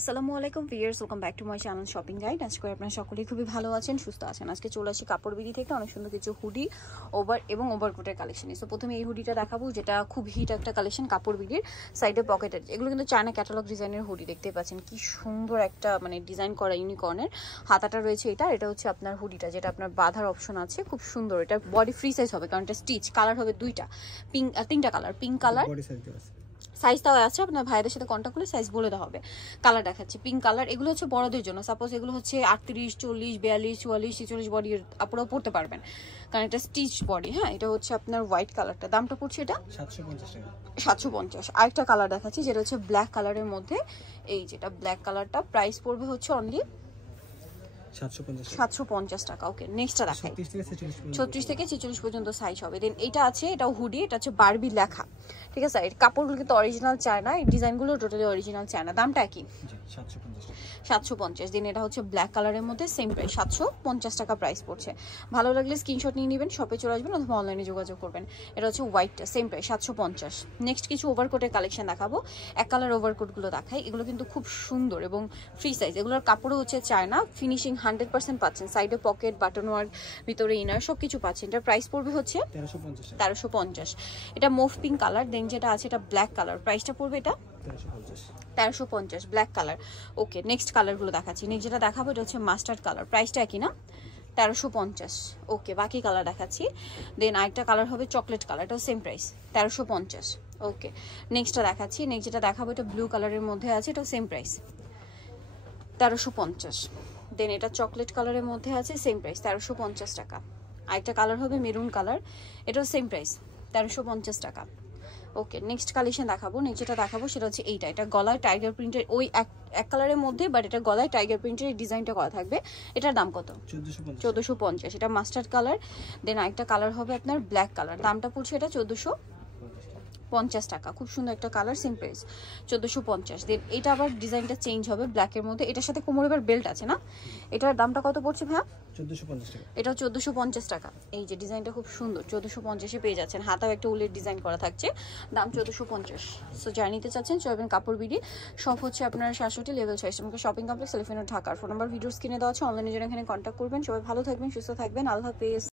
আসসালামু আলাইকুম viewers, welcome back to my channel shopping guide. আজকে আপনারা সকলেই খুবই ভালো আছেন, সুস্থ আছেন। আজকে চলে আসি কাপড় বিডি থেকে অনেক সুন্দর কিছু হুডি ওভারকোটের কালেকশন। সো প্রথমে এই হুডিটা দেখাবো, যেটা খুব হিট একটা কালেকশন কাপড় বিডির। সাইডে পকেটের, এগুলো কিন্তু চায়না ক্যাটালগ ডিজাইনের হুডি। দেখতে পাচ্ছেন কি সুন্দর একটা ডিজাইন করা ইউনিকর্নের হাতাটা রয়েছে। এটা হচ্ছে আপনার হুডিটা, যেটা আপনার বাঁধার অপশন আছে। খুব সুন্দর, এটা বডি ফ্রি সাইজ হবে, কারণ এটা স্টিচ। কালার হবে দুইটা, তিনটা কালার, পিঙ্ক কালার সাইজ দেওয়া আছে। আপনার ভাইদের সাথে কন্ট্যাক্ট করলে সাইজ বলে দেওয়া হবে। কালার দেখাচ্ছি পিঙ্ক কালার। এগুলো হচ্ছে বড়দের জন্য। সাপোজ এগুলো হচ্ছে 38, 40, 42, 44, 46 বডি আপনারাও পড়তে পারবেন, কারণ এটা স্টিচ বডি। হ্যাঁ, এটা হচ্ছে আপনার হোয়াইট কালারটা। দামটা পড়ছে এটা 750 টাকা। 750। আরেকটা কালার দেখাচ্ছি, যেটা হচ্ছে ব্ল্যাক কালারের মধ্যে। এই যেটা ব্ল্যাক কালারটা, প্রাইস পড়বে হচ্ছে অনলি 750 টাকা। ওকে, নেক্সটটা দেখাই। 36 থেকে 46 পর্যন্ত সাইজ হবে। দেন এটা আছে, এটাও হুডি। এটা হচ্ছে বারবি লেখা, ঠিক আছে। এর কাপড়গুলো কিন্তু অরিজিনাল চায়না, এই ডিজাইনগুলো টোটালি অরিজিনাল চায়না। দামটা কি? 750। দিন এটা হচ্ছে ব্ল্যাক কালারের মধ্যে, সেম প্রাইস 750 টাকা প্রাইস পড়ছে। ভালো লাগলে স্ক্রিনশট নিয়ে নেবেন, শপে চলে আসবেন অথবা অনলাইনে যোগাযোগ করবেন। এটা হচ্ছে হোয়াইটটা, সেম প্রাইস 750। নেক্সট কিছু ওভারকোটের কালেকশন দেখাবো। এক কালার ওভারকোটগুলো দেখাই। এগুলো কিন্তু খুব সুন্দর এবং ফ্রি সাইজ। এগুলোর কাপড়ও হচ্ছে চায়না, ফিনিশিং 100% পাচ্ছেন। সাইডে পকেট, বাটন ওয়ার্ক, ভিতরে ইনার সব কিছু পাচ্ছেন। এটার প্রাইস পড়বে হচ্ছে 1350। এটা মুভ পিঙ্ক কালার। দেন যেটা আছে এটা ব্ল্যাক কালার, প্রাইসটা পড়বে এটা 1350, ব্ল্যাক কালার। ওকে, নেক্সট কালারগুলো দেখাচ্ছি। নেক্সট যেটা দেখাবো এটা হচ্ছে মাস্টার্ড কালার, প্রাইসটা একই না, 1350। ওকে, বাকি কালার দেখাচ্ছি। দেন আরেকটা কালার হবে চকলেট কালার, এটাও সেম প্রাইস 1350। ওকে, নেক্সটটা দেখাচ্ছি। নেক্সট যেটা দেখাবো এটা ব্লু কালারের মধ্যে আছে, এটাও সেম প্রাইস 1350। দেন এটা চকলেট কালারের মধ্যে আছে, সেম প্রাইস 1350 টাকা। আরেকটা কালার হবে মেরুন কালার, এটাও সেম প্রাইস 1350 টাকা। ওকে, নেক্সট কালেকশন দেখাবো। নেক্সট যেটা দেখাবো সেটা হচ্ছে এইটা। এটা গলায় টাইগার প্রিন্টের, ওই এক কালারের মধ্যে, বাট এটা গলায় টাইগার প্রিন্টের ডিজাইনটা করা থাকবে। এটার দাম কত? 1450। এটা মাস্টার্ড কালার। দেন আরেকটা কালার হবে আপনার ব্ল্যাক কালার, দামটা পড়ছে এটা 1450 টাকা। খুব সুন্দর একটা কালার, সেম প্রাইস 1450। দেন এটা আবার ডিজাইনটা চেঞ্জ হবে ব্ল্যাকের মধ্যে। এটার সাথে কোমরে এবার বেল্ট আছে না। এটার দামটা কত পড়ছে ভাইয়া? 1450 টাকা। এটাও 1450 টাকা। এই যে ডিজাইনটা খুব সুন্দর, 1450-এ পেয়ে যাচ্ছেন। হাতাও একটা উলের ডিজাইন করা থাকছে, দাম 1450। সো যারা নিতে চাচ্ছেন চলবেন কাপড় বিডি। শপ হচ্ছে আপনার 67 level 6 shopping complex, elephant road, ঢাকার। ফোন নাম্বার ভিডিওস কিনে দেওয়া আছে, অনলাইনে জন্য এখানে কন্ট্যাক্ট করবেন। সবাই ভালো থাকবেন, সুস্থ থাকবেন, আল্লাহ হাফেজ।